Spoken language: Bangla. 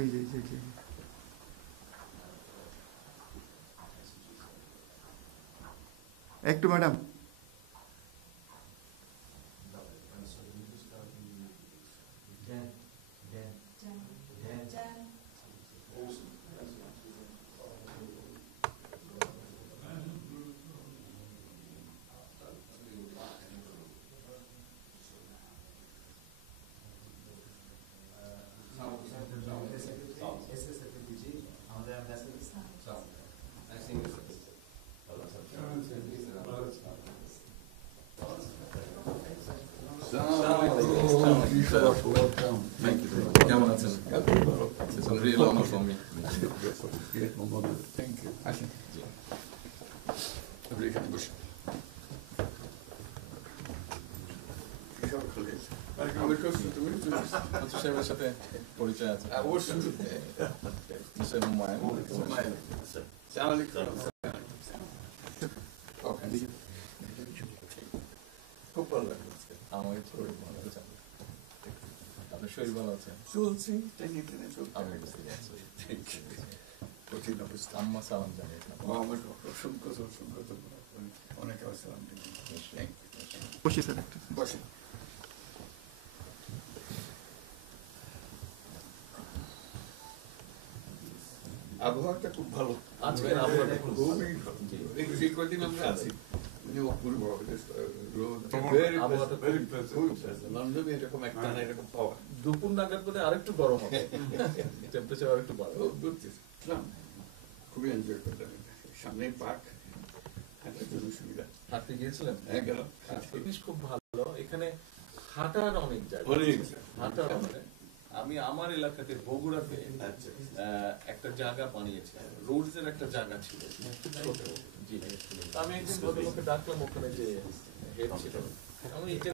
এই যে এই যে এই যে একটু ম্যাডাম Thank you. কেমন আছেন? It's a real honor for me. Thank you. আসেন। আপনি এখানে বসুন। আমার কাছে তুমি আচ্ছা সাহেবের সাথে পরিচয় আছে। অবশ্যই। মিস্টার হুমায়ুন। আসসালামু আলাইকুম। খুব ভালো লাগলো আজকে। আমার শরীর ভালো আছে। আপনার শরীর ভালো আছে? চলছি, টেনে টেনে চলছি। আমি বুঝতে পারছি। কঠিন অবস্থা। আম্মা সালাম জানিয়েছেন। আমার অসংখ্য অনেক আসসালাম। বসি স্যার একটা বসে আবহাওয়াটা খুব ভালো। আজকের আবহাওয়াটা খুব ভালো। খুবই ভালো। এই কদিন আমরা আছি অপূর্ব রোদ। আবহাওয়াটা লন্ডনে এরকম একটা না এরকম পাওয়া দুপুর নাগাদ বোধ আরেকটু গরম হবে, টেম্পারেচার আরেকটু বাড়বে। খুবই এনজয় করলাম। সামনে পার্ক, হাঁটার জন্য সুবিধা। হাঁটতে গিয়েছিলেন? হ্যাঁ গেলাম। জিনিস খুব ভালো, এখানে হাঁটার অনেক জায়গা। হাঁটার অনেক। আমি আমার এলাকাতে বগুড়াতে একটা জায়গা বানিয়েছি, রোডসের একটা জায়গা ছিল খুব ছোট। জি, আমি একদিন ভদ্রলোককে ডাকলাম, ওখানে যে হেড ছিল, আমি এটা